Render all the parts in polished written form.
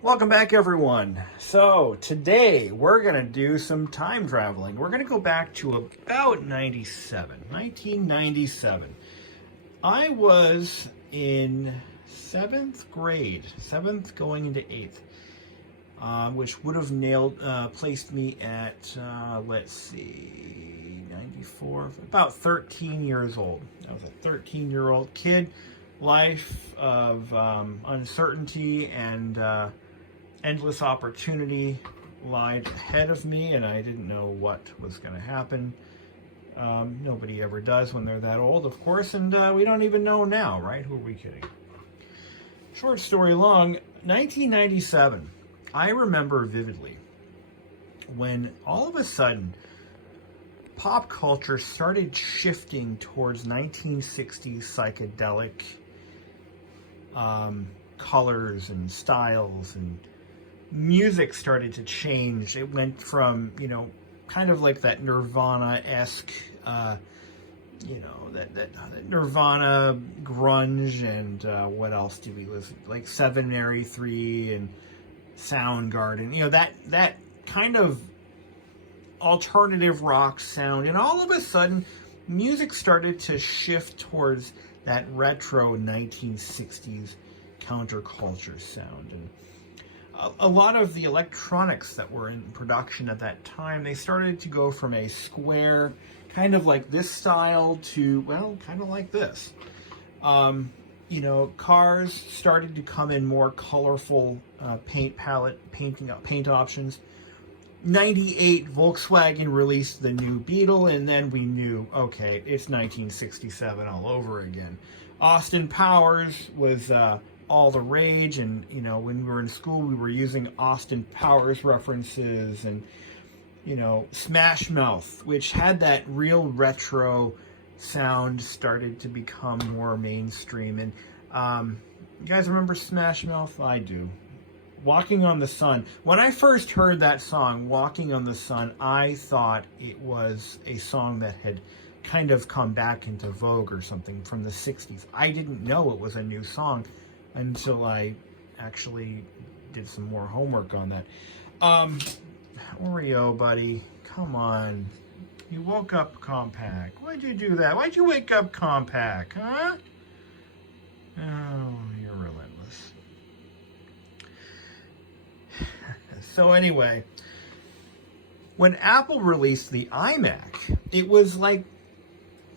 Welcome back, everyone. So today we're going to do some time traveling. We're going to go back to about 1997. I was in 7th grade, 7th going into 8th, which would have placed me at, let's see, 94, about 13 years old. I was a 13-year-old kid. Life of uncertainty and endless opportunity lied ahead of me, and I didn't know what was going to happen. Nobody ever does when they're that old, of course, and we don't even know now, right? Who are we kidding? Short story long, 1997. I remember vividly when all of a sudden pop culture started shifting towards 1960s psychedelic colors and styles, and music started to change. It went from, kind of like that Nirvana-esque, that Nirvana grunge, and what else do we listen? Like Seven Mary 3 and Soundgarden. That kind of alternative rock sound, and all of a sudden, music started to shift towards that retro 1960s counterculture sound. And a lot of the electronics that were in production at that time, they started to go from a square, kind of like this style, to, well, kind of like this. Cars started to come in more colorful paint options. 98, Volkswagen released the new Beetle, and then we knew, okay, it's 1967 all over again. Austin Powers was all the rage, and when we were in school, we were using Austin Powers references, and Smash Mouth, which had that real retro sound, started to become more mainstream. And you guys remember Smash Mouth? I do. Walking on the Sun. When I first heard that song, Walking on the Sun, I thought it was a song that had kind of come back into vogue or something from the 60s. I didn't know it was a new song until I actually did some more homework on that. Oreo, buddy, come on. You woke up, Compact. Why'd you do that? Why'd you wake up, Compact, huh? Oh, you're relentless. So anyway, when Apple released the iMac, it was like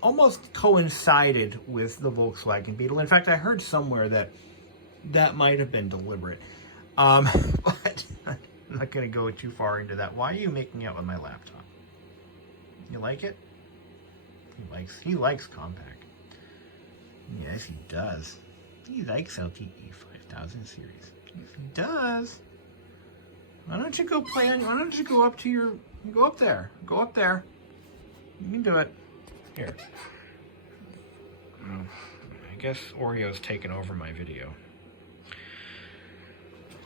almost coincided with the Volkswagen Beetle. In fact, I heard somewhere that might have been deliberate. But I'm not going to go too far into that. Why are you making out with my laptop? You like it? He likes Compact. Yes, he does. He likes LTE 5000 series. Yes, he does. Why don't you go play on? Why don't you go up to your? Go up there. Go up there. You can do it. Here. I guess Oreo's taken over my video.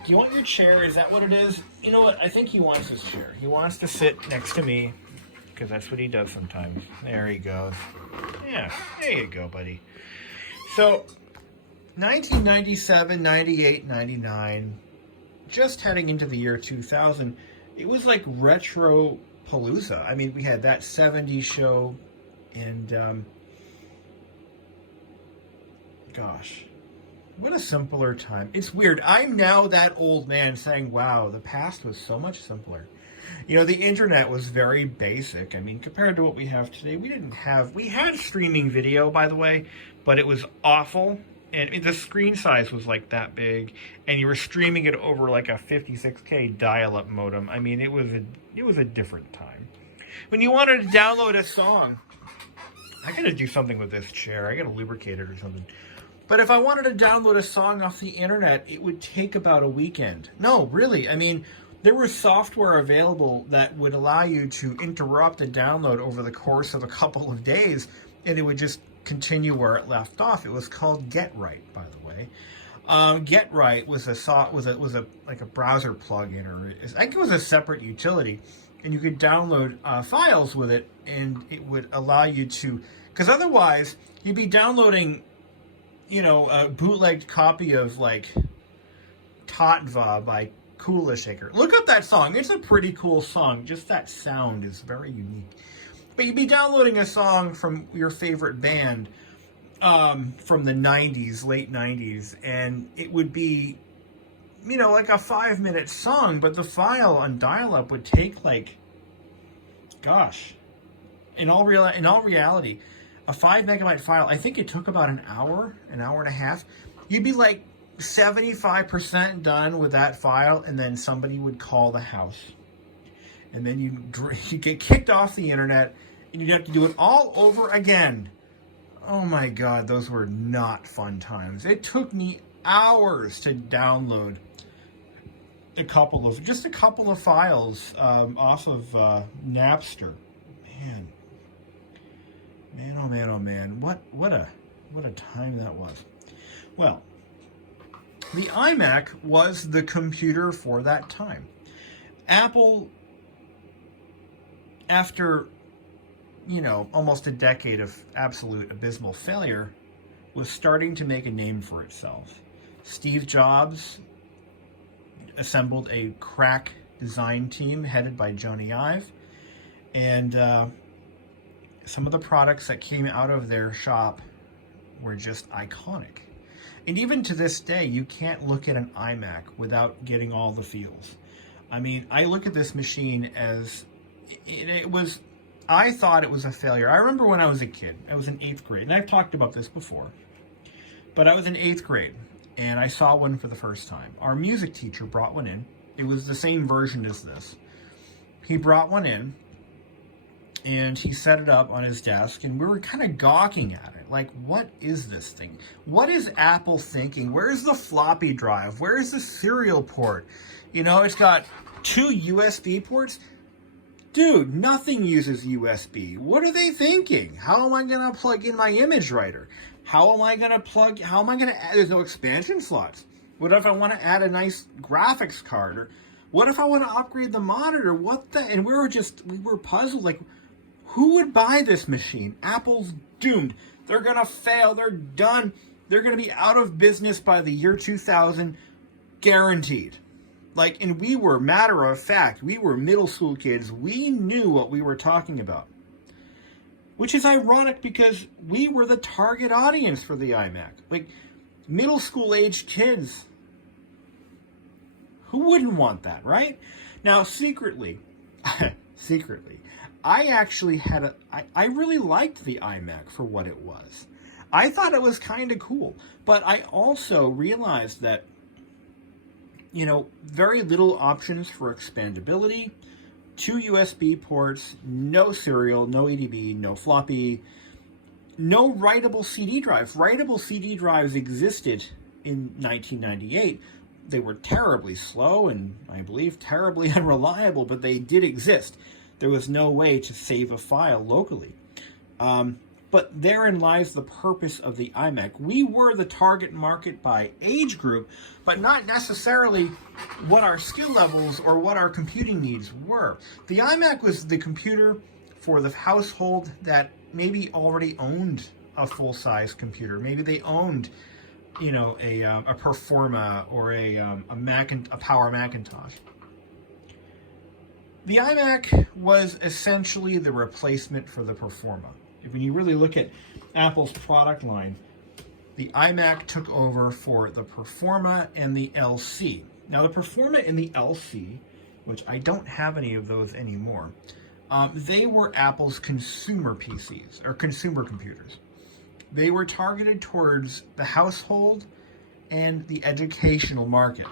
Do you want your chair? Is that what it is? You know what? I think he wants his chair. He wants to sit next to me, because that's what he does sometimes. There he goes. Yeah, there you go, buddy. So, 1997, 98, 99, just heading into the year 2000, it was like retro palooza. I mean, we had that 70s show, and gosh, what a simpler time. It's weird. I'm now that old man saying, wow, the past was so much simpler. The internet was very basic. I mean, compared to what we have today, we had streaming video, by the way, but it was awful. And the screen size was like that big, and you were streaming it over like a 56K dial-up modem. I mean, it was a different time. When you wanted to download a song, I gotta do something with this chair. I gotta lubricate it or something. But if I wanted to download a song off the internet, it would take about a weekend. No, really. I mean, there was software available that would allow you to interrupt a download over the course of a couple of days, and it would just continue where it left off. It was called GetRight, by the way. GetRight was a like a browser plugin, or I think it was a separate utility, and you could download files with it, and it would allow you to, because otherwise you'd be downloading, a bootlegged copy of like Tatva by Kula Shaker. Look up that song. It's a pretty cool song. Just that sound is very unique. But you'd be downloading a song from your favorite band from the 90s, late 90s, and it would be, you know, like a 5-minute song, but the file on dial-up would take like, gosh, in all reality, a 5 megabyte file, I think it took about an hour and a half. You'd be like 75% done with that file, and then somebody would call the house. And then you get kicked off the internet, and you'd have to do it all over again. Oh my God, those were not fun times. It took me hours to download a couple of files off of Napster. Man, what a time that was. Well, the iMac was the computer for that time. Apple, after, you know, almost a decade of absolute abysmal failure, was starting to make a name for itself. Steve Jobs assembled a crack design team headed by Jony Ive, and some of the products that came out of their shop were just iconic. And even to this day, you can't look at an iMac without getting all the feels. I mean, I look at this machine as I thought it was a failure. I remember when I was a kid, I was in 8th grade, and I've talked about this before, but I was in 8th grade, and I saw one for the first time. Our music teacher brought one in. It was the same version as this. He brought one in, and he set it up on his desk, and we were kind of gawking at it. Like, what is this thing? What is Apple thinking? Where's the floppy drive? Where's the serial port? You know, it's got 2 USB ports. Dude, nothing uses USB. What are they thinking? How am I going to plug in my image writer? How am I going to add, there's no expansion slots. What if I want to add a nice graphics card? Or what if I want to upgrade the monitor? And we were puzzled, like, who would buy this machine? Apple's doomed. They're going to fail. They're done. They're going to be out of business by the year 2000, guaranteed. Like, and we were, matter of fact, we were middle school kids. We knew what we were talking about. Which is ironic because we were the target audience for the iMac. Like, middle school age kids. Who wouldn't want that, right? Now, secretly, I actually I really liked the iMac for what it was. I thought it was kind of cool. But I also realized that, you know, very little options for expandability, 2 USB ports, no serial, no EDB, no floppy, no writable CD drive. Writable CD drives existed in 1998. They were terribly slow and, I believe, terribly unreliable, but they did exist. There was no way to save a file locally. But therein lies the purpose of the iMac. We were the target market by age group, but not necessarily what our skill levels or what our computing needs were. The iMac was the computer for the household that maybe already owned a full-size computer. Maybe they owned, you know, a Performa or a Power Macintosh. The iMac was essentially the replacement for the Performa. When you really look at Apple's product line, the iMac took over for the Performa and the LC. Now, the Performa and the LC, which I don't have any of those anymore, they were Apple's consumer PCs, or consumer computers. They were targeted towards the household and the educational market.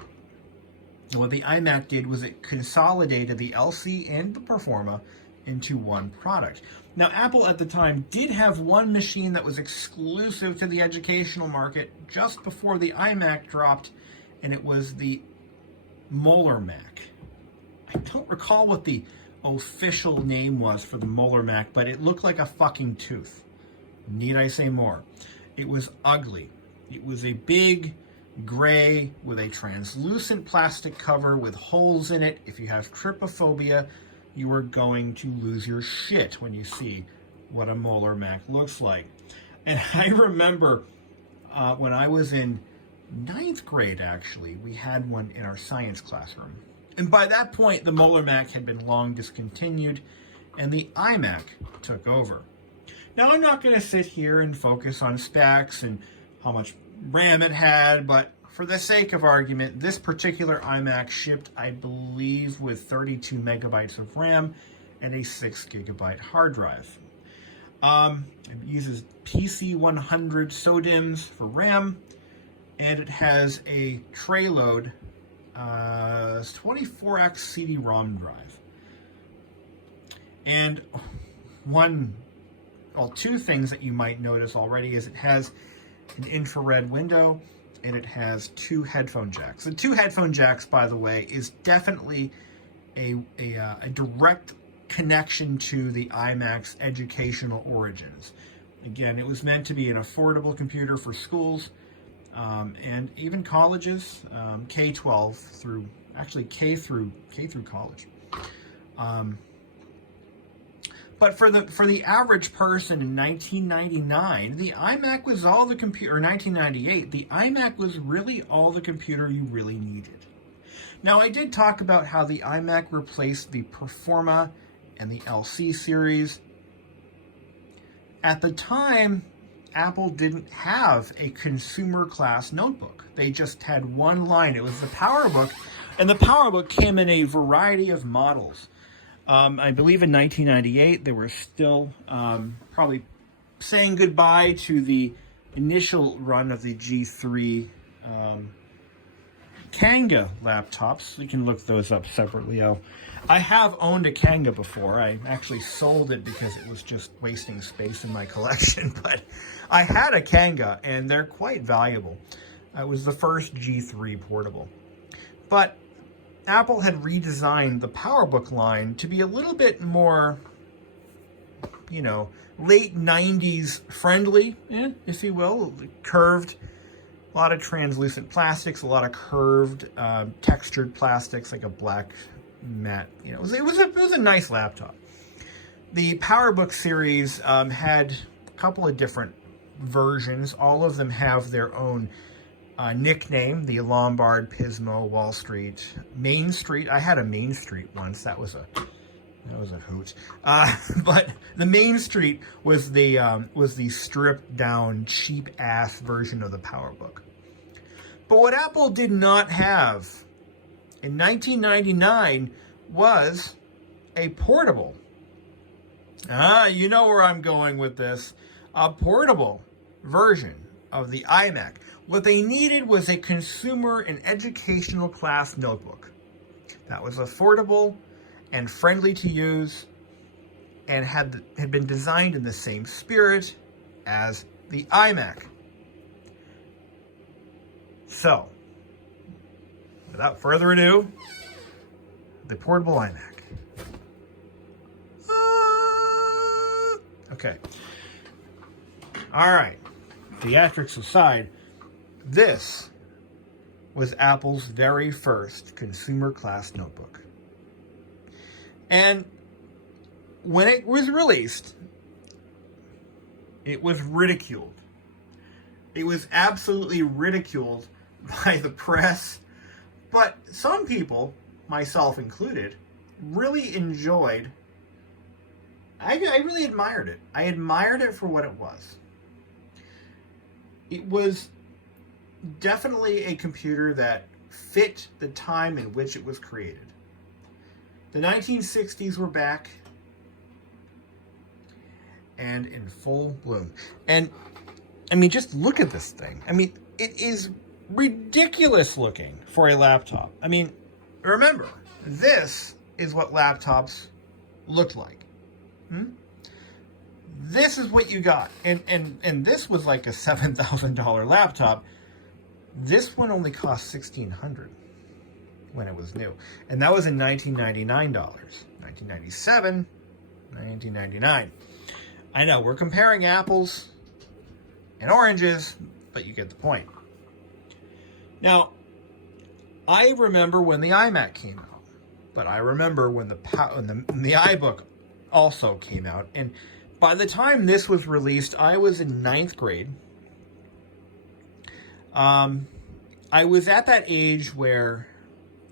What the iMac did was it consolidated the LC and the Performa into one product. Now, Apple at the time did have one machine that was exclusive to the educational market just before the iMac dropped, and it was the Molar Mac. I don't recall what the official name was for the Molar Mac, but it looked like a fucking tooth. Need I say more? It was ugly. It was a big gray with a translucent plastic cover with holes in it. If you have trypophobia, you are going to lose your shit when you see what a Molar Mac looks like. And I remember when I was in ninth grade, actually, we had one in our science classroom. And by that point, the Moeller Mac had been long discontinued, and the iMac took over. Now, I'm not going to sit here and focus on specs and how much RAM it had, but for the sake of argument, this particular iMac shipped, I believe, with 32 megabytes of RAM and a 6 gigabyte hard drive. It uses PC100 SODIMMs for RAM, and it has a tray load 24x CD-ROM drive. And two things that you might notice already is it has an infrared window and it has 2 headphone jacks. The 2 headphone jacks, by the way, is definitely a direct connection to the iMac's educational origins. Again, it was meant to be an affordable computer for schools and even colleges, K-12 through, actually K through college. But for the average person in 1999, the iMac was all the computer, or 1998, the iMac was really all the computer you really needed. Now, I did talk about how the iMac replaced the Performa and the LC series. At the time, Apple didn't have a consumer class notebook. They just had one line. It was the PowerBook, and the PowerBook came in a variety of models. I believe in 1998, they were still probably saying goodbye to the initial run of the G3 Kanga laptops. You can look those up separately. I have owned a Kanga before. I actually sold it because it was just wasting space in my collection, but I had a Kanga, and they're quite valuable. It was the first G3 portable. But Apple had redesigned the PowerBook line to be a little bit more, late 90s friendly, if you will. Curved, a lot of translucent plastics, a lot of curved, textured plastics, like a black matte. It was a nice laptop. The PowerBook series had a couple of different versions. All of them have their own nickname: the Lombard, Pismo, Wall Street, Main Street. I had a Main Street once. That was a hoot. But the Main Street was the stripped down, cheap ass version of the PowerBook. But what Apple did not have in 1999 was a portable. You know where I'm going with this. A portable version of the iMac. What they needed was a consumer and educational class notebook that was affordable and friendly to use and had been designed in the same spirit as the iMac. So, without further ado, the portable iMac. Okay. All right. Theatrics aside, this was Apple's very first consumer class notebook. And when it was released, it was ridiculed. It was absolutely ridiculed by the press. But some people, myself included, really enjoyed. I really admired it. I admired it for what it was. It was definitely a computer that fit the time in which it was created. The 1960s were back and in full bloom. And I mean, just look at this thing. I mean, it is ridiculous looking for a laptop. I mean, remember, this is what laptops looked like. This is what you got. And this was like a $7,000 laptop. This one only cost $1,600 when it was new. And that was in $1999. 1997, 1999. I know, we're comparing apples and oranges, but you get the point. Now, I remember when the iMac came out, but I remember when the iBook also came out. And by the time this was released, I was in 9th grade. I was at that age where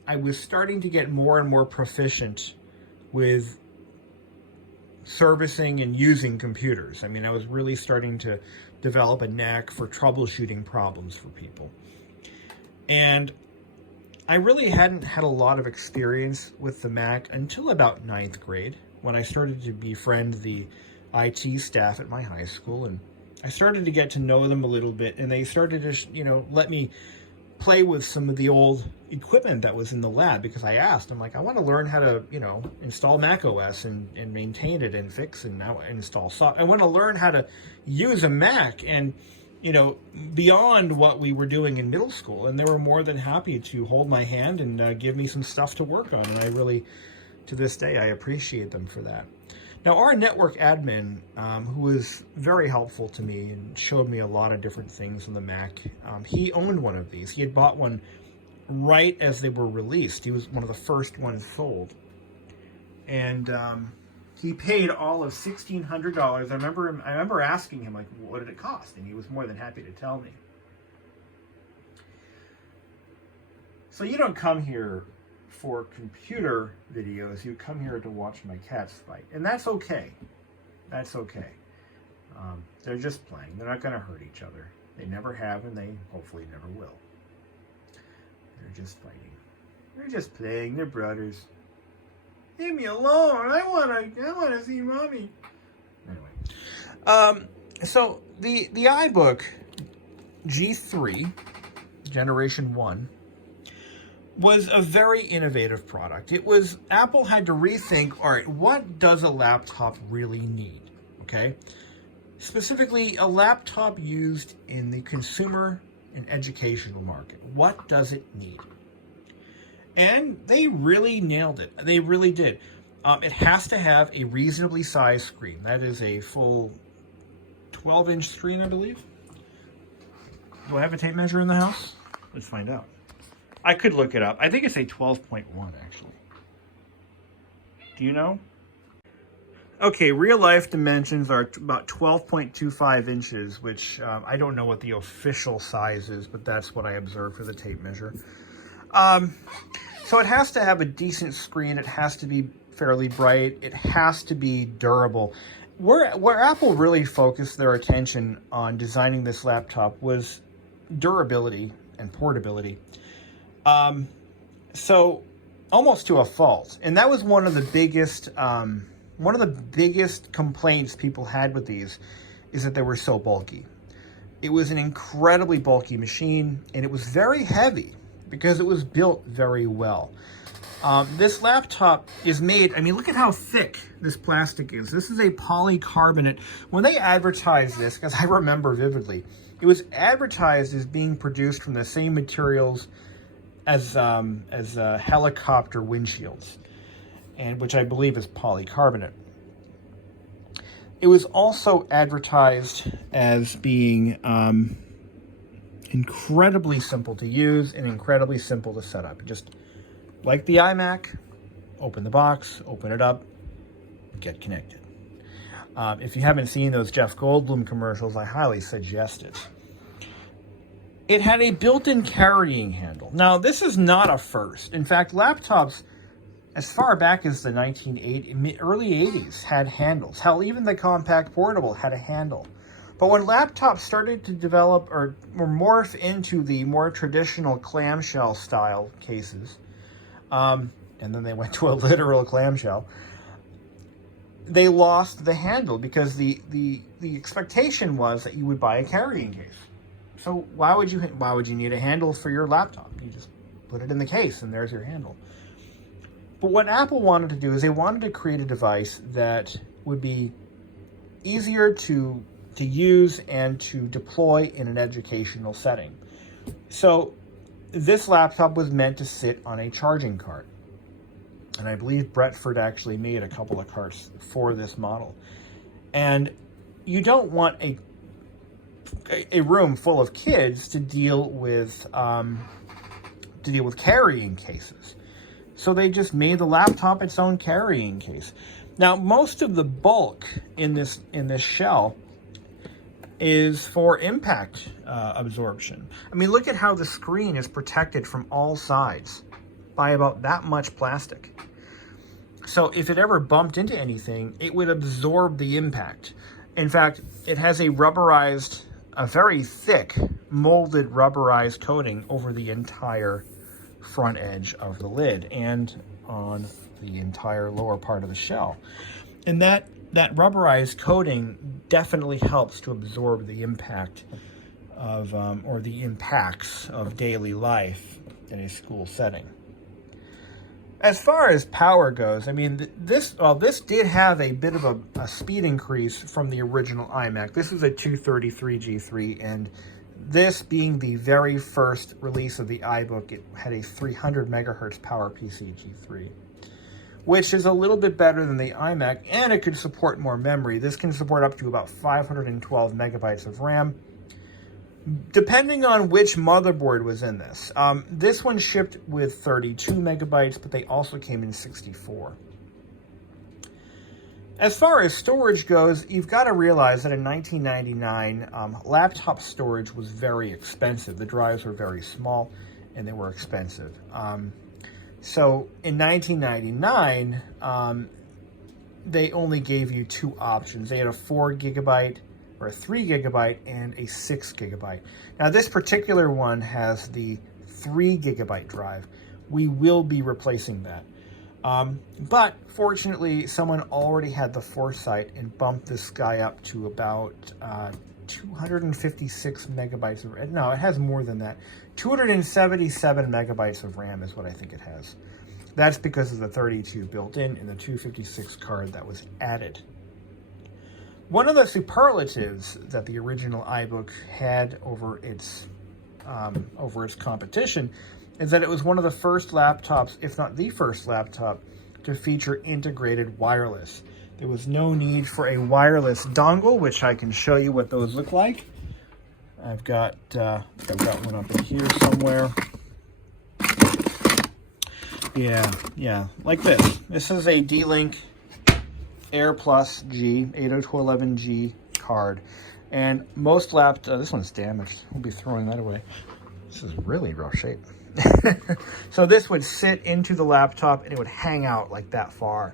I was starting to get more and more proficient with servicing and using computers. I mean, I was really starting to develop a knack for troubleshooting problems for people. And I really hadn't had a lot of experience with the Mac until about 9th grade, when I started to befriend the IT staff at my high school, and I started to get to know them a little bit, and they started to, let me play with some of the old equipment that was in the lab, because I asked, I'm like, I want to learn how to, install Mac OS and maintain it and fix and now install software. I want to learn how to use a Mac and, beyond what we were doing in middle school. And they were more than happy to hold my hand and give me some stuff to work on. And I really, to this day, I appreciate them for that. Now, our network admin, who was very helpful to me and showed me a lot of different things on the Mac, he owned one of these. He had bought one right as they were released. He was one of the first ones sold. And he paid all of $1,600. I remember asking him, like, what did it cost? And he was more than happy to tell me. So you don't come here for computer videos, you come here to watch my cats fight. And that's okay. That's okay. They're just playing. They're not going to hurt each other. They never have, and they hopefully never will. They're just fighting. They're just playing. They're brothers. Leave me alone. I wanna see mommy. Anyway. So the iBook G3 Generation 1 was a very innovative product. Apple had to rethink, all right, what does a laptop really need? Okay? Specifically, a laptop used in the consumer and educational market. What does it need? And they really nailed it. They really did. It has to have a reasonably sized screen. That is a full 12-inch screen, I believe. Do I have a tape measure in the house? Let's find out. I could look it up. I think it's a 12.1, actually. Do you know? Okay, real life dimensions are about 12.25 inches, which I don't know what the official size is, but that's what I observed for the tape measure. So it has to have a decent screen. It has to be fairly bright. It has to be durable. Where Apple really focused their attention on designing this laptop was durability and portability. So almost to a fault. And that was one of the biggest complaints people had with these, is that they were so bulky. It was an incredibly bulky machine, and it was very heavy because it was built very well. This laptop is made, look at how thick this plastic is. This is a polycarbonate. When they advertised this, because I remember vividly, it was advertised as being produced from the same materials as helicopter windshields, and which I believe is polycarbonate. It was also advertised as being incredibly simple to use and incredibly simple to set up. Just like the iMac, open the box, open it up, get connected. If you haven't seen those Jeff Goldblum commercials, I highly suggest it. It had a built-in carrying handle. Now, this is not a first. In fact, laptops as far back as the early 80s had handles. Hell, even the Compact Portable had a handle. But when laptops started to develop or morph into the more traditional clamshell style cases, and then they went to a literal clamshell, they lost the handle because the expectation was that you would buy a carrying case. So why would you need a handle for your laptop? You just put it in the case and there's your handle. But what Apple wanted to do is they wanted to create a device that would be easier to use and to deploy in an educational setting. So this laptop was meant to sit on a charging cart. And I believe Bretford actually made a couple of carts for this model. And you don't want a room full of kids to deal with carrying cases. So they just made the laptop its own carrying case. Now, most of the bulk in this shell is for impact absorption. I mean, look at how the screen is protected from all sides by about that much plastic. So if it ever bumped into anything, it would absorb the impact. In fact, it has a rubberized, a very thick molded rubberized coating over the entire front edge of the lid and on the entire lower part of the shell. And that rubberized coating definitely helps to absorb the impact of, or the impacts of daily life in a school setting. As far as power goes, I mean, this did have a bit of a speed increase from the original iMac. This is a 233 G3, and this being the very first release of the iBook, it had a 300 megahertz PowerPC G3, which is a little bit better than the iMac, and it could support more memory. This can support up to about 512 megabytes of RAM, depending on which motherboard was in this. This one shipped with 32 megabytes, but they also came in 64. As far as storage goes, you've got to realize that in 1999, laptop storage was very expensive. The drives were very small, and they were expensive. So in 1999, they only gave you two options. They had a 4 gigabyte or a 3 gigabyte and a 6 gigabyte. Now this particular one has the 3 gigabyte drive. We will be replacing that. But fortunately, someone already had the foresight and bumped this guy up to about 256 megabytes of RAM. No, it has more than that. 277 megabytes of RAM is what I think it has. That's because of the 32 built in and the 256 card that was added. One of the superlatives that the original iBook had over its competition is that it was one of the first laptops, if not the first laptop, to feature integrated wireless. There was no need for a wireless dongle, which I can show you what those look like. I've got one up in here somewhere. Yeah, like this. This is a D-Link Air Plus G 802.11G card, and most laptops. This one's damaged. We'll be throwing that away. This is really rough shape. So this would sit into the laptop and it would hang out like that far.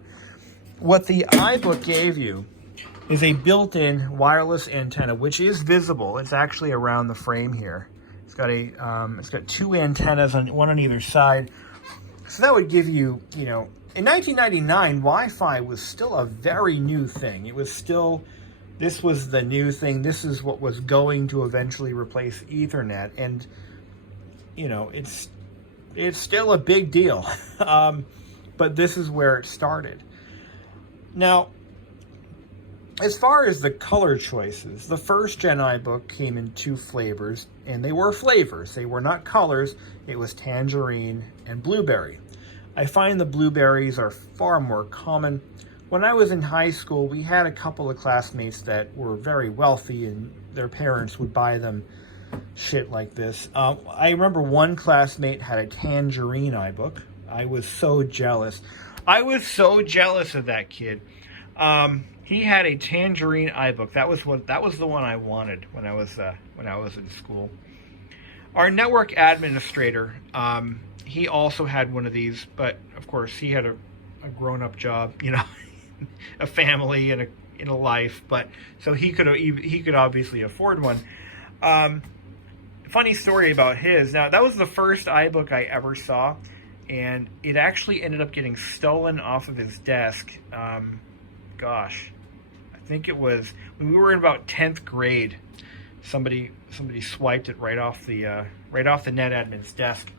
What the iBook gave you is a built-in wireless antenna, which is visible. It's actually around the frame here. It's got two antennas, one on either side. So that would give you, in 1999, Wi-Fi was still a very new thing. This was the new thing. This is what was going to eventually replace Ethernet. And, it's still a big deal. But this is where it started. Now, as far as the color choices, the first gen iBook came in two flavors, and they were flavors. They were not colors. It was tangerine and blueberry. I find the blueberries are far more common. When I was in high school, we had a couple of classmates that were very wealthy, and their parents would buy them shit like this. I remember one classmate had a tangerine iBook. I was so jealous. I was so jealous of that kid. He had a tangerine iBook. That was the one I wanted when I was in school. Our network administrator, he also had one of these, but of course he had a grown-up job, a family and a life. But so he could obviously afford one. Funny story about his. Now that was the first iBook I ever saw, and it actually ended up getting stolen off of his desk. Gosh, I think it was when we were in about 10th grade. Somebody swiped it right off the net admin's desk.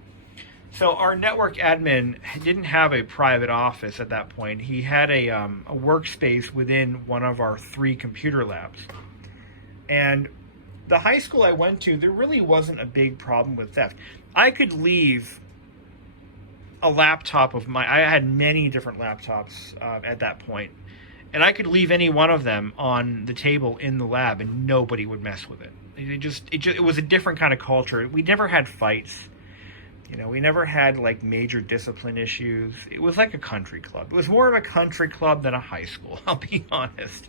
So our network admin didn't have a private office at that point. He had a workspace within one of our 3 computer labs. And the high school I went to, there really wasn't a big problem with theft. I could leave a laptop of mine. I had many different laptops at that point. And I could leave any one of them on the table in the lab and nobody would mess with it. It was a different kind of culture. We never had fights. We never had like major discipline issues. It was like a country club. It was more of a country club than a high school, I'll be honest.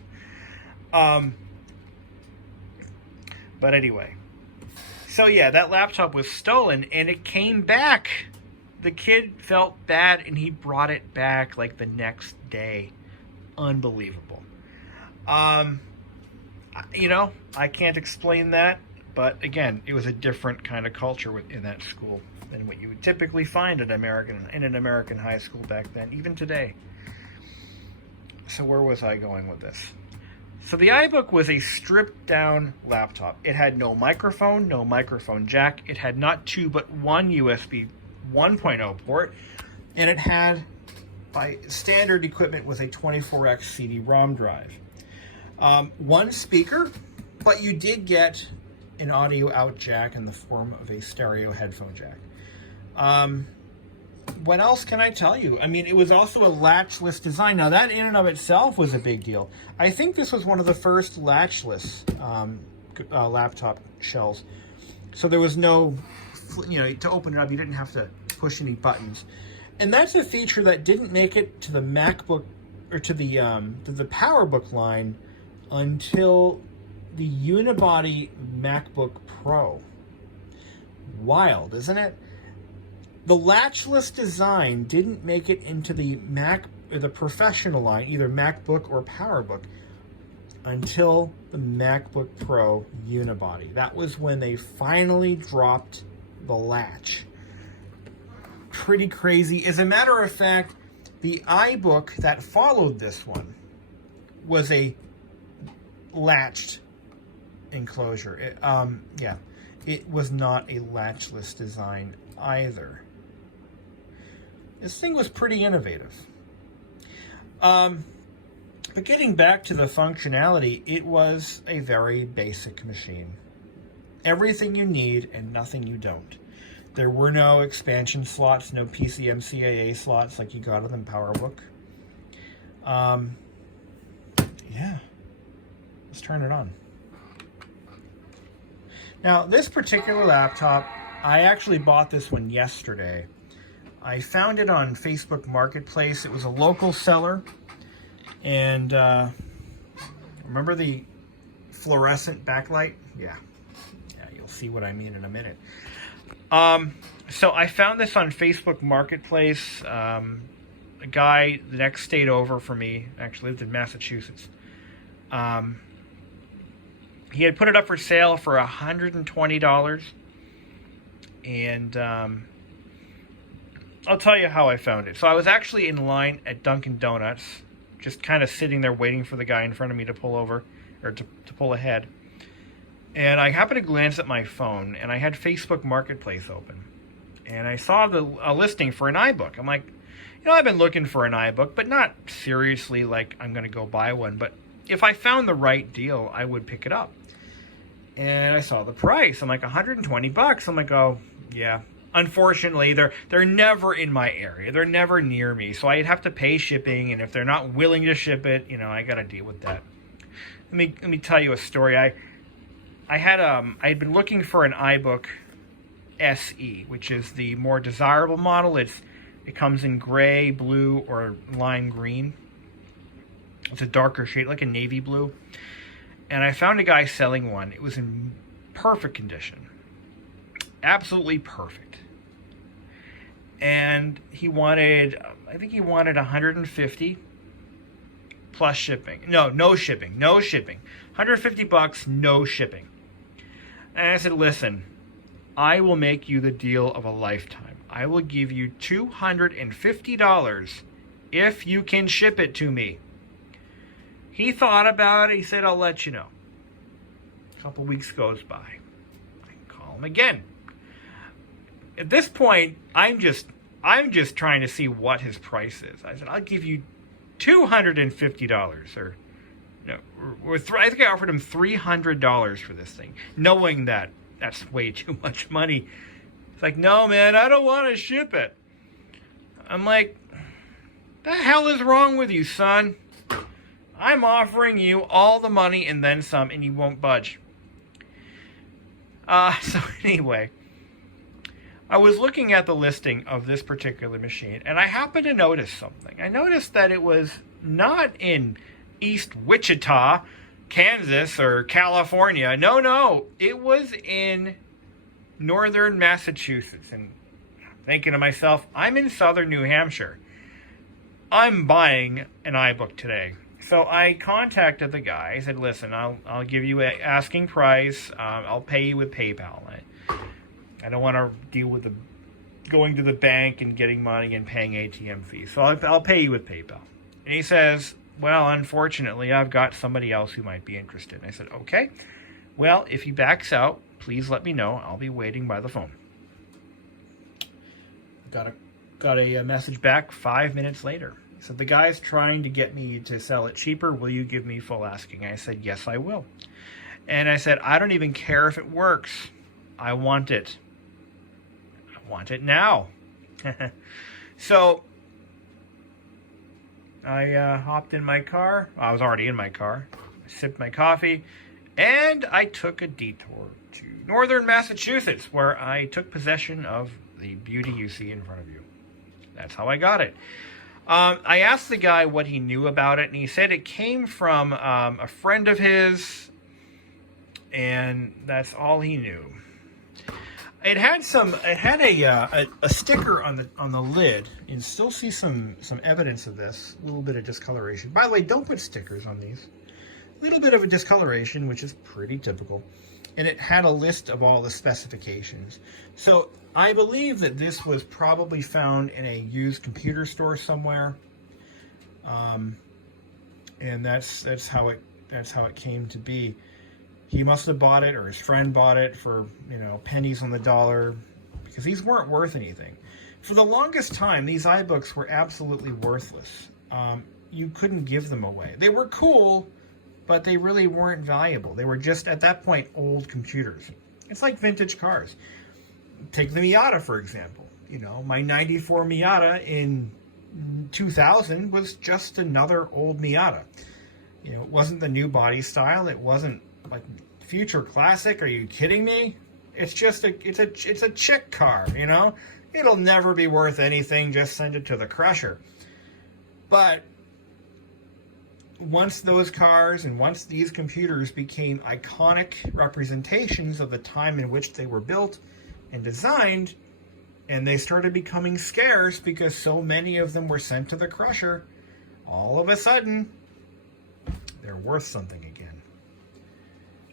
But anyway. So yeah, that laptop was stolen and it came back. The kid felt bad and he brought it back like the next day. Unbelievable. You know, I can't explain that, but again, it was a different kind of culture in that school than what you would typically find in an American high school back then, even today. So where was I going with this? So the iBook was a stripped down laptop. It had no microphone jack. It had not two, but one USB 1.0 port. And it had, by standard equipment, was a 24x CD-ROM drive. One speaker, but you did get an audio out jack in the form of a stereo headphone jack. What else can I tell you? I mean, it was also a latchless design. Now, that in and of itself was a big deal. I think this was one of the first latchless laptop shells. So there was no, to open it up, you didn't have to push any buttons. And that's a feature that didn't make it to the MacBook, or to the PowerBook line until the unibody MacBook Pro. Wild, isn't it? The latchless design didn't make it into the professional line, either MacBook or PowerBook, until the MacBook Pro unibody. That was when they finally dropped the latch. Pretty crazy. As a matter of fact, the iBook that followed this one was a latched enclosure. It was not a latchless design either. This thing was pretty innovative. But getting back to the functionality, it was a very basic machine. Everything you need and nothing you don't. There were no expansion slots, no PCMCIA slots like you got on the PowerBook. Yeah. Let's turn it on. Now, this particular laptop, I actually bought this one yesterday. I found it on Facebook Marketplace. It was a local seller. And remember the fluorescent backlight? Yeah, you'll see what I mean in a minute. So I found this on Facebook Marketplace. A guy the next state over from me, actually lived in Massachusetts. He had put it up for sale for $120. And I'll tell you how I found it. So I was actually in line at Dunkin' Donuts, just kind of sitting there waiting for the guy in front of me to pull over, or to pull ahead. And I happened to glance at my phone, and I had Facebook Marketplace open. And I saw a listing for an iBook. I'm like, I've been looking for an iBook, but not seriously like I'm going to go buy one. But if I found the right deal, I would pick it up. And I saw the price. I'm like, $120. I'm like, oh, yeah. Unfortunately, they're never in my area. They're never near me. So I'd have to pay shipping, and if they're not willing to ship it, I got to deal with that. Let me tell you a story. I had been looking for an iBook SE, which is the more desirable model. It comes in gray, blue, or lime green. It's a darker shade, like a navy blue. And I found a guy selling one. It was in perfect condition. Absolutely perfect. And he wanted, I think he wanted $150 plus shipping. No shipping. $150, no shipping. And I said, listen, I will make you the deal of a lifetime. I will give you $250 if you can ship it to me. He thought about it. He said, I'll let you know. A couple weeks goes by. I call him again. At this point, I'm just trying to see what his price is. I said, I'll give you $250, or I think I offered him $300 for this thing, knowing that that's way too much money. It's like, no, man, I don't want to ship it. I'm like, the hell is wrong with you, son? I'm offering you all the money and then some, and you won't budge. So anyway, I was looking at the listing of this particular machine, and I happened to notice something. I noticed that it was not in East Wichita, Kansas or California. No, it was in northern Massachusetts. And I'm thinking to myself, I'm in southern New Hampshire. I'm buying an iBook today. So I contacted the guy. I said, listen, I'll give you an asking price. I'll pay you with PayPal. I don't want to deal with going to the bank and getting money and paying ATM fees. So I'll pay you with PayPal. And he says, well, unfortunately, I've got somebody else who might be interested. And I said, okay. Well, if he backs out, please let me know. I'll be waiting by the phone. Got a message back 5 minutes later. He said, the guy's trying to get me to sell it cheaper. Will you give me full asking? I said, yes, I will. And I said, I don't even care if it works. I want it. I want it now. So I hopped in my car. I was already in my car. I sipped my coffee. And I took a detour to northern Massachusetts, where I took possession of the beauty you see in front of you. That's how I got it. I asked the guy what he knew about it, and he said it came from a friend of his, and that's all he knew. It had a sticker on the lid. You can still see some evidence of this. A little bit of discoloration. By the way, don't put stickers on these. A little bit of a discoloration, which is pretty typical. And it had a list of all the specifications. So I believe that this was probably found in a used computer store somewhere, and that's how it came to be. He must have bought it, or his friend bought it for pennies on the dollar, because these weren't worth anything. For the longest time, these iBooks were absolutely worthless. You couldn't give them away. They were cool, but they really weren't valuable. They were just, at that point, old computers. It's like vintage cars. Take the Miata, for example. My 94 Miata in 2000 was just another old Miata. It wasn't the new body style. It wasn't like future classic. Are you kidding me? It's just it's a chick car, It'll never be worth anything. Just send it to the crusher. But once those cars and once these computers became iconic representations of the time in which they were built and designed, and they started becoming scarce because so many of them were sent to the crusher, all of a sudden, they're worth something again.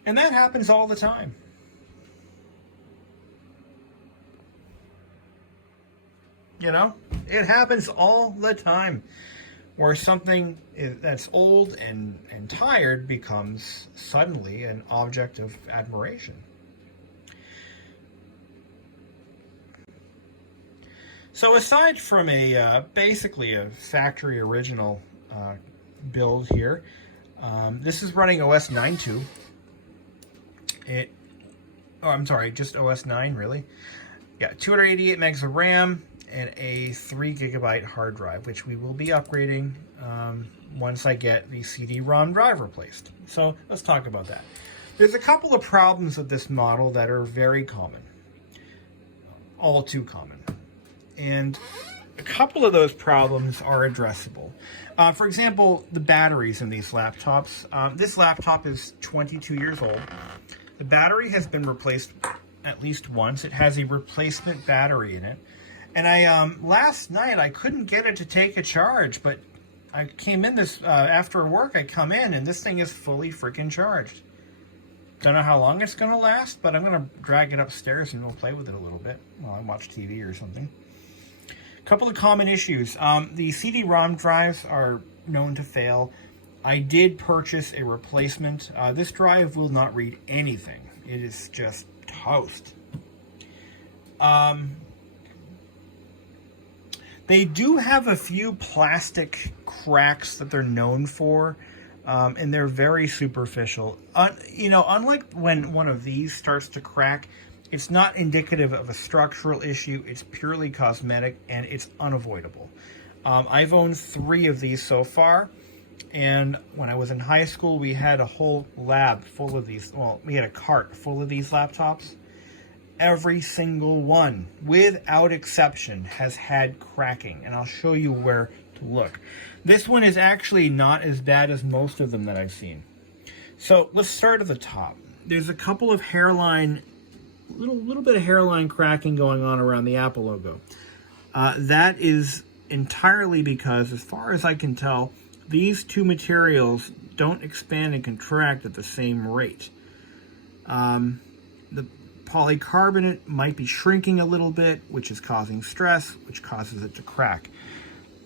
And that happens all the time. It happens all the time, where something that's old and tired becomes suddenly an object of admiration. So aside from basically a factory original build here, this is running OS 9.2. Just OS 9 really. Yeah, 288 megs of RAM and a 3 gigabyte hard drive, which we will be upgrading once I get the CD-ROM drive replaced. So let's talk about that. There's a couple of problems with this model that are very common, all too common. And a couple of those problems are addressable. For example, the batteries in these laptops. This laptop is 22 years old. The battery has been replaced at least once. It has a replacement battery in it. And last night I couldn't get it to take a charge, but I came in after work, I come in and this thing is fully freaking charged. Don't know how long it's going to last, but I'm going to drag it upstairs and we'll play with it a little bit while I watch TV or something. Couple of common issues. The CD-ROM drives are known to fail. I did purchase a replacement. This drive will not read anything. It is just toast. They do have a few plastic cracks that they're known for, and they're very superficial. Unlike when one of these starts to crack, it's not indicative of a structural issue. It's purely cosmetic, and it's unavoidable. I've owned 3 of these so far, and when I was in high school, we had a whole lab full of these. Well, we had a cart full of these laptops. Every single one, without exception, has had cracking, and I'll show you where to look. This one is actually not as bad as most of them that I've seen. So let's start at the top. There's a couple of hairline, little bit of hairline cracking going on around the Apple logo. That is entirely because, as far as I can tell, these two materials don't expand and contract at the same rate. The polycarbonate might be shrinking a little bit, which is causing stress, which causes it to crack.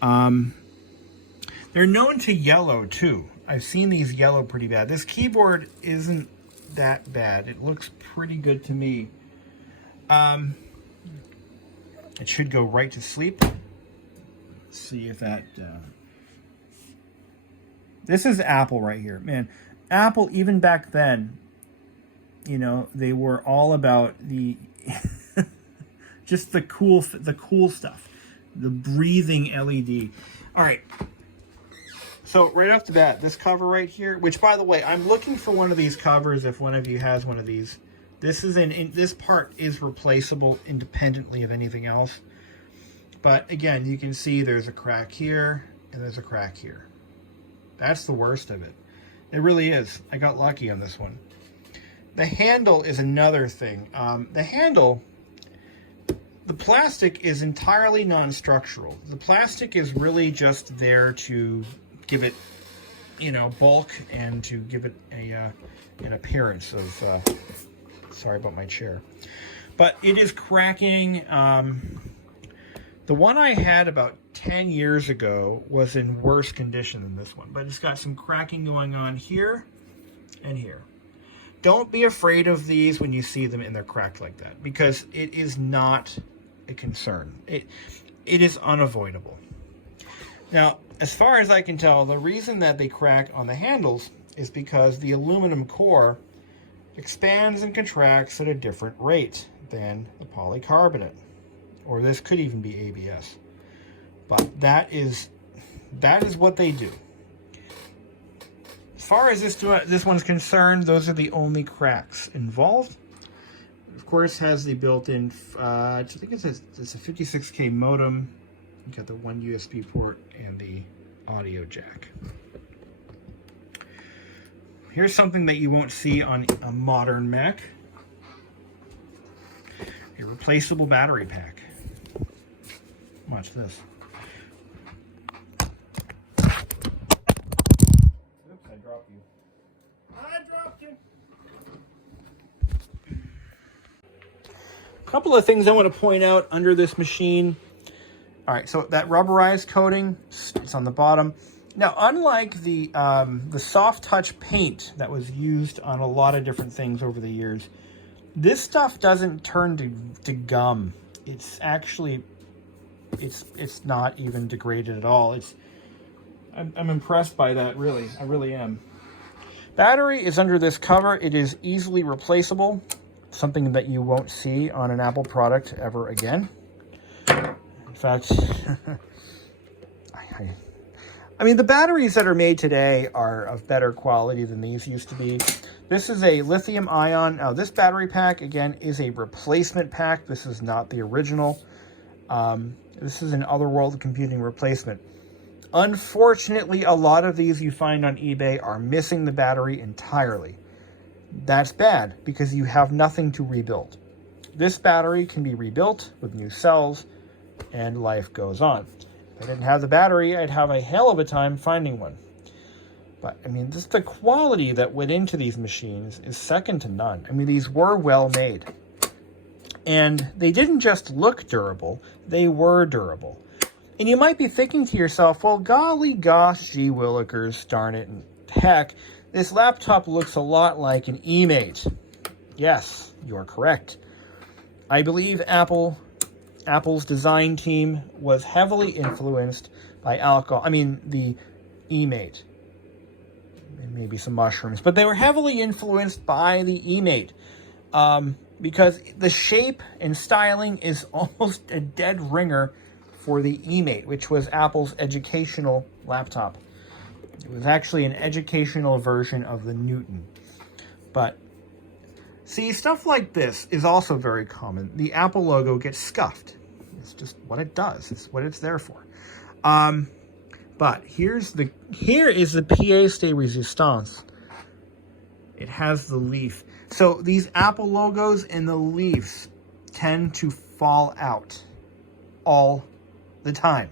They're known to yellow too. I've seen these yellow pretty bad. This keyboard isn't that bad. It looks pretty good to me. It should go right to sleep. Let's see if that... This is Apple right here. Man, Apple, even back then, you know, they were all about the... just the cool stuff. The breathing LED. All right. So right off the bat, this cover right here, which, by the way, I'm looking for one of these covers if one of you has one of these. This is this part is replaceable independently of anything else. But again, you can see there's a crack here and there's a crack here. That's the worst of it. It really is. I got lucky on this one. The handle is another thing. The handle, the plastic is entirely non-structural. The plastic is really just there to give it, you know, bulk and to give it an appearance of, sorry about my chair. But it is cracking. The one I had about 10 years ago was in worse condition than this one, but it's got some cracking going on here and here. Don't be afraid of these when you see them and they're cracked like that, because it is not a concern. It is unavoidable. Now, as far as I can tell, the reason that they crack on the handles is because the aluminum core expands and contracts at a different rate than the polycarbonate. Or this could even be ABS. But that is what they do. As far as this one's concerned, those are the only cracks involved. Of course, has the built-in, I think it's a 56K modem. You got the one USB port and the audio jack. Here's something that you won't see on a modern Mac. A replaceable battery pack. Watch this. Oops, I dropped you. I dropped you. A couple of things I want to point out under this machine. All right, so that rubberized coating, it's on the bottom. Now, unlike the soft touch paint that was used on a lot of different things over the years, this stuff doesn't turn to gum. It's actually, it's not even degraded at all. I'm impressed by that, really. I really am. Battery is under this cover. It is easily replaceable, something that you won't see on an Apple product ever again. In fact, I mean, the batteries that are made today are of better quality than these used to be. This is a lithium ion. Now, this battery pack, again, is a replacement pack. This is not the original. This is an Otherworld computing replacement. Unfortunately, a lot of these you find on eBay are missing the battery entirely. That's bad because you have nothing to rebuild. This battery can be rebuilt with new cells and life goes on. If I didn't have the battery, I'd have a hell of a time finding one. But, I mean, just the quality that went into these machines is second to none. I mean, these were well made. And they didn't just look durable, they were durable. And you might be thinking to yourself, well, golly gosh, gee willikers, darn it, and heck, this laptop looks a lot like an eMate. Yes, you're correct. I believe Apple's design team was heavily influenced by the eMate. Maybe some mushrooms, but they were heavily influenced by the eMate because the shape and styling is almost a dead ringer for the eMate, which was Apple's educational laptop. It was actually an educational version of the Newton. But see, stuff like this is also very common. The Apple logo gets scuffed. It's just what it does. It's what it's there for. But here is the pièce de résistance It has the leaf. So these Apple logos and the leaves tend to fall out all the time.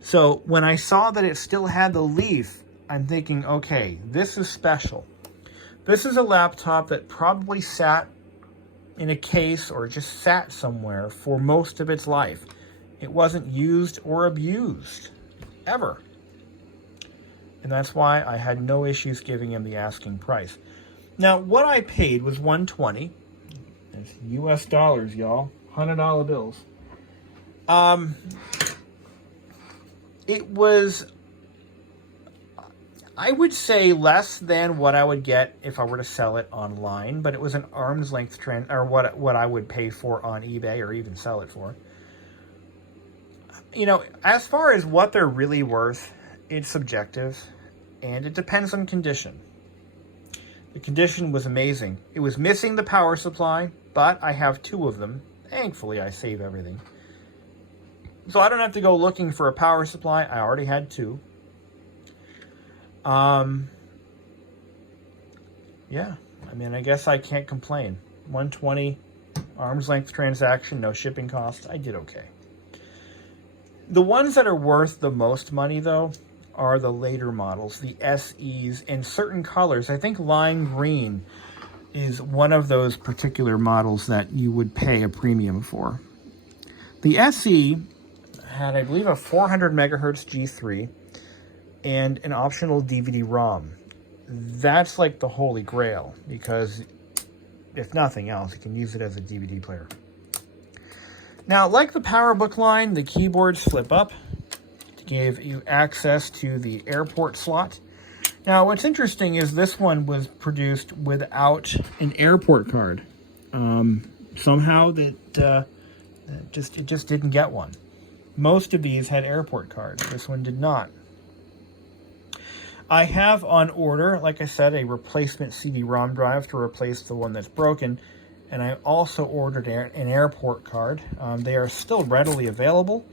So when I saw that it still had the leaf, I'm thinking, okay, this is special. This is a laptop that probably sat in a case or just sat somewhere for most of its life. It wasn't used or abused, ever. And that's why I had no issues giving him the asking price. Now, what I paid was $120. That's US dollars, y'all. $100 bills. It was, I would say, less than what I would get if I were to sell it online, but it was an arm's length trend, or what I would pay for on eBay or even sell it for. You know, as far as what they're really worth, it's subjective, and it depends on condition. The condition was amazing. It was missing the power supply, but I have 2 of them. Thankfully, I save everything. So I don't have to go looking for a power supply. I already had 2. Yeah, I mean, I guess I can't complain. $120, arm's length transaction, no shipping costs. I did okay. The ones that are worth the most money, though, are the later models, the SEs, in certain colors. I think lime green is one of those particular models that you would pay a premium for. The SE had, I believe, a 400 megahertz G3 and an optional DVD-ROM. That's like the holy grail, because if nothing else, you can use it as a DVD player. Now, like the PowerBook line, the keyboards flip up to give you access to the AirPort slot. Now, what's interesting is this one was produced without an AirPort card. Somehow it just didn't get one. Most of these had AirPort cards. This one did not. I have on order, like I said, a replacement CD-ROM drive to replace the one that's broken. And I also ordered an AirPort card. They are still readily available.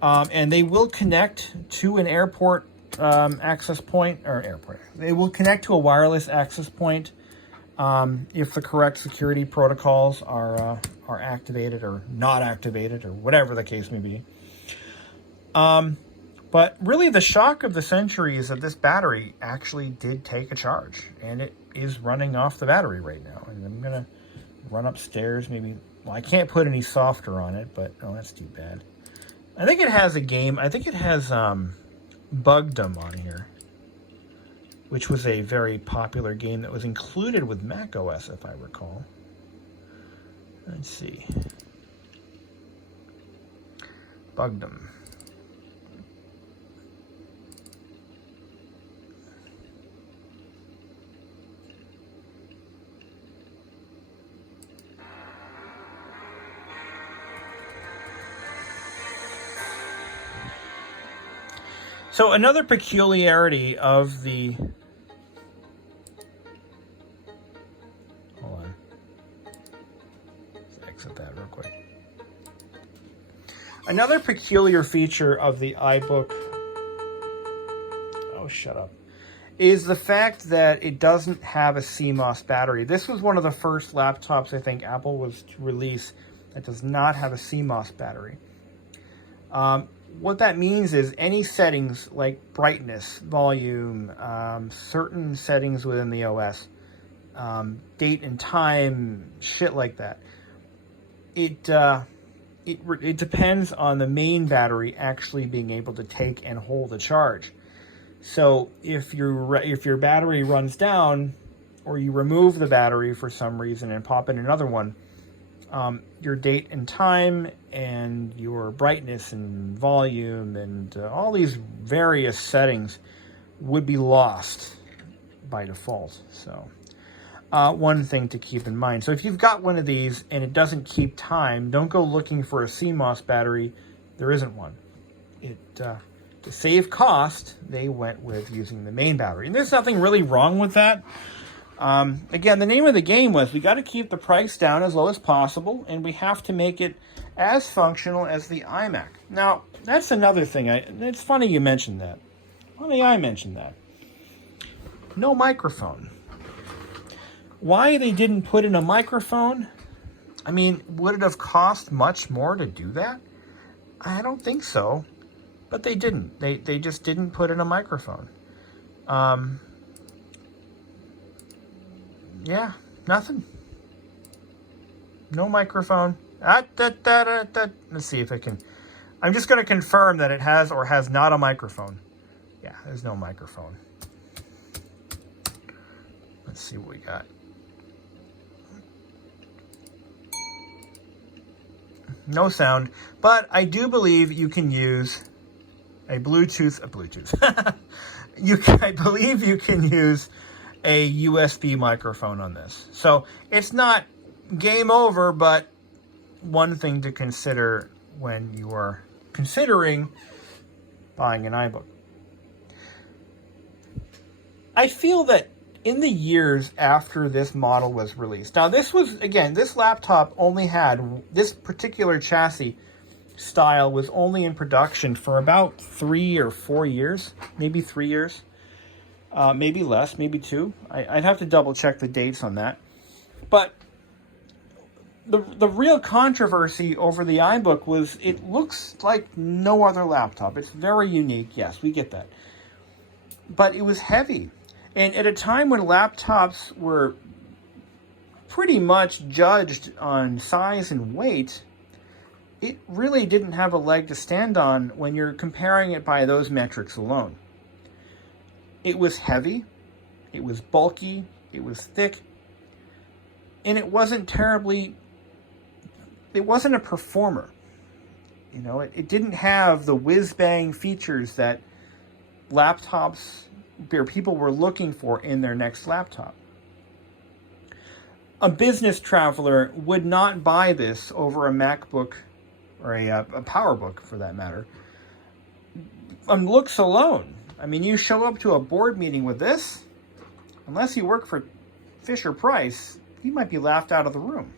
And they will connect to an AirPort access point, they will connect to a wireless access point if the correct security protocols are activated or not activated, or whatever the case may be. But really, the shock of the century is that this battery actually did take a charge, and it is running off the battery right now. And I'm gonna run upstairs, maybe. Well, I can't put any softer on it, but oh, that's too bad. I think it has a game. I think it has Bugdom on here, which was a very popular game that was included with Mac OS, if I recall. Let's see. Bugdom. So another peculiarity of the... Hold on. Let's exit that real quick. Another peculiar feature of the iBook... Oh, shut up. Is the fact that it doesn't have a CMOS battery. This was one of the first laptops I think Apple was to release that does not have a CMOS battery. What that means is any settings like brightness, volume, certain settings within the OS, date and time, shit like that, it depends on the main battery actually being able to take and hold a charge. So if your battery runs down, or you remove the battery for some reason and pop in another one, your date and time and your brightness and volume and all these various settings would be lost by default. So one thing to keep in mind. So if you've got one of these and it doesn't keep time, don't go looking for a CMOS battery. There isn't one. To save cost, they went with using the main battery. And there's nothing really wrong with that. Again, the name of the game was we got to keep the price down as low as possible, and we have to make it as functional as the iMac. Now, that's another thing. It's funny you mentioned that. Funny I mentioned that. No microphone. Why they didn't put in a microphone? I mean, would it have cost much more to do that? I don't think so. But they didn't. They just didn't put in a microphone. Yeah, nothing. No microphone. Let's see if I can. I'm just going to confirm that it has or has not a microphone. Yeah, there's no microphone. Let's see what we got. No sound, but I do believe you can use a Bluetooth. I believe you can use a USB microphone on this. So it's not game over, but one thing to consider when you are considering buying an iBook. I feel that in the years after this model was released, now this was, again, this laptop only had, this particular chassis style was only in production for about 3 or 4 years, maybe 3 years, maybe less, maybe 2. I'd have to double check the dates on that. But the real controversy over the iBook was it looks like no other laptop. It's very unique. Yes, we get that. But it was heavy. And at a time when laptops were pretty much judged on size and weight, it really didn't have a leg to stand on when you're comparing it by those metrics alone. It was heavy, it was bulky, it was thick, and it wasn't a performer. You know, it didn't have the whiz-bang features that laptops or people were looking for in their next laptop. A business traveler would not buy this over a MacBook or a PowerBook, for that matter, on looks alone. I mean, you show up to a board meeting with this, unless you work for Fisher-Price, you might be laughed out of the room.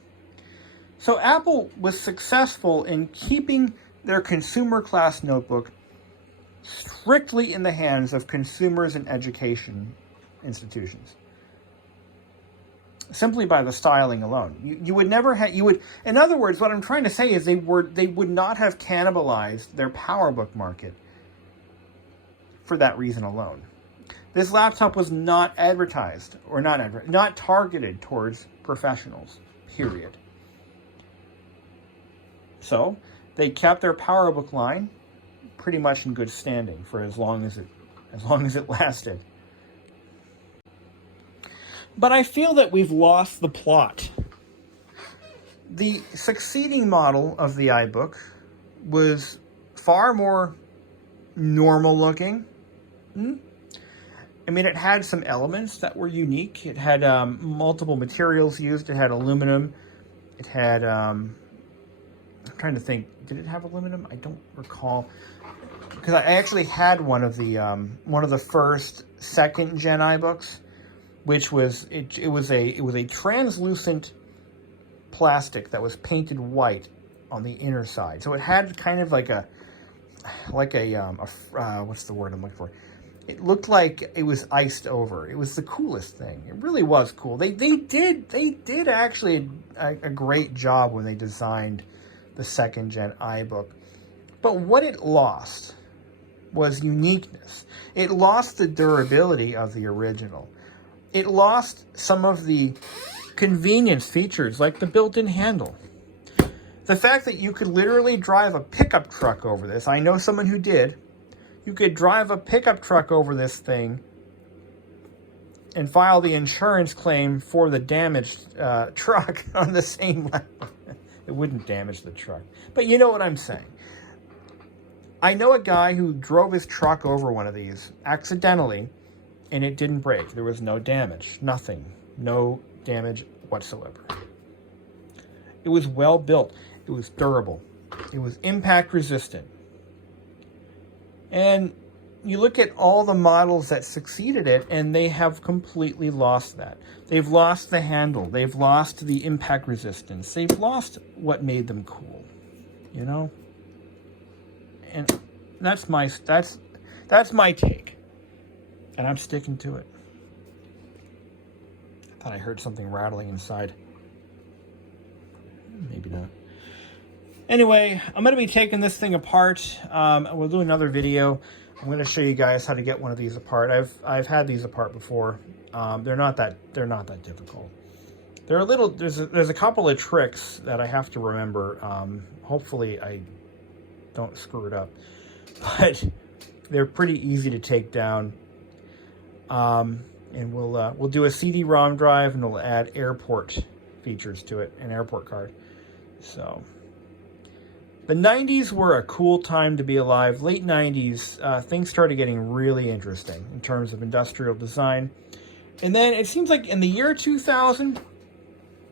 So Apple was successful in keeping their consumer class notebook strictly in the hands of consumers and education institutions. Simply by the styling alone. You would never have, in other words, what I'm trying to say is they would not have cannibalized their PowerBook market for that reason alone. This laptop was not advertised, or not targeted towards professionals, period. So they kept their PowerBook line pretty much in good standing for as long as it lasted. But I feel that we've lost the plot. The succeeding model of the iBook was far more normal looking. I mean, it had some elements that were unique. It had multiple materials used. It had aluminum. It had, I'm trying to think, did it have aluminum? I don't recall. Because I actually had one of the first second gen iBooks, which was it was a translucent plastic that was painted white on the inner side. So it had kind of like a what's the word I'm looking for? It looked like it was iced over. It was the coolest thing. It really was cool. They did actually a great job when they designed the second gen iBook. But what it lost was uniqueness. It lost the durability of the original. It lost some of the convenience features like the built-in handle. The fact that you could literally drive a pickup truck over this, I know someone who did. You could drive a pickup truck over this thing and file the insurance claim for the damaged truck on the same level. It wouldn't damage the truck. But you know what I'm saying. I know a guy who drove his truck over one of these accidentally, and it didn't break. There was no damage. Nothing. No damage whatsoever. It was well built. It was durable. It was impact resistant. And you look at all the models that succeeded it, and they have completely lost that. They've lost the handle. They've lost the impact resistance. They've lost what made them cool. You know? And that's my take. And I'm sticking to it. Thought I heard something rattling inside. Maybe not. Anyway, I'm going to be taking this thing apart. We'll do another video. I'm going to show you guys how to get one of these apart. I've had these apart before. They're not that difficult. They're a little. There's a couple of tricks that I have to remember. Hopefully I don't screw it up, but they're pretty easy to take down. And we'll do a CD-ROM drive, and we'll add airport features to it, an airport card. So the 90s were a cool time to be alive. Late 90s, things started getting really interesting in terms of industrial design. And then it seems like in the year 2000,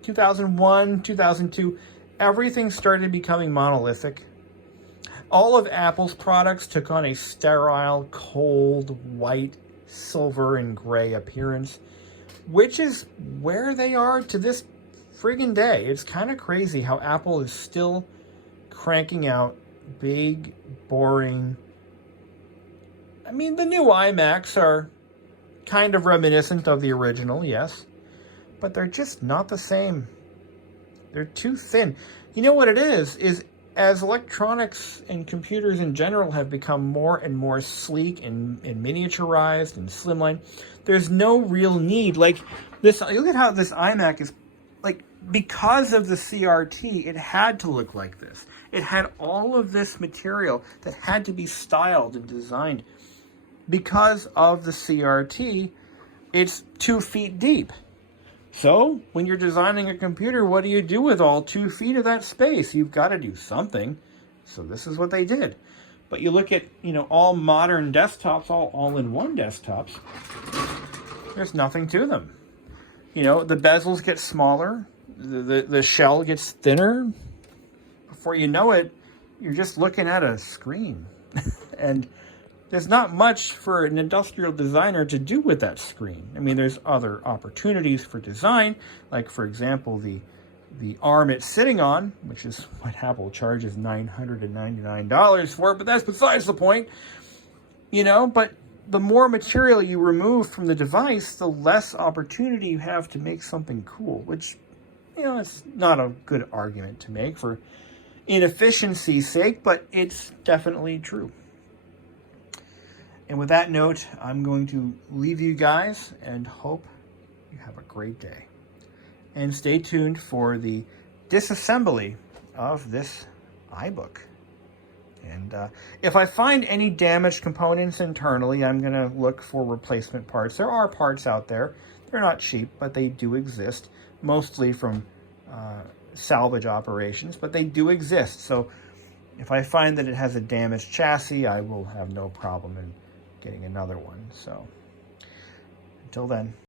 2001, 2002, everything started becoming monolithic. All of Apple's products took on a sterile, cold, white, silver, and gray appearance, which is where they are to this friggin' day. It's kind of crazy how Apple is still cranking out big, boring... I mean, the new iMacs are kind of reminiscent of the original, yes, but they're just not the same. They're too thin. You know what it is as electronics and computers in general have become more and more sleek and miniaturized and slimline, there's no real need. Like this, look at how this iMac is, like, because of the CRT, it had to look like this. It had all of this material that had to be styled and designed. Because of the CRT, it's 2 feet deep. So when you're designing a computer, what do you do with all 2 feet of that space? You've got to do something. So this is what they did. But you look at, all modern desktops, all-in-one desktops, there's nothing to them. The bezels get smaller, the shell gets thinner. Before you know it, you're just looking at a screen. And there's not much for an industrial designer to do with that screen. I mean, there's other opportunities for design, like, for example, the arm it's sitting on, which is what Apple charges $999 for, but that's besides the point. But the more material you remove from the device, the less opportunity you have to make something cool, which, it's not a good argument to make for inefficiency's sake, but it's definitely true. And with that note, I'm going to leave you guys and hope you have a great day. And stay tuned for the disassembly of this iBook. And if I find any damaged components internally, I'm going to look for replacement parts. There are parts out there. They're not cheap, but they do exist, mostly from salvage operations, but they do exist. So if I find that it has a damaged chassis, I will have no problem in getting another one. So until then.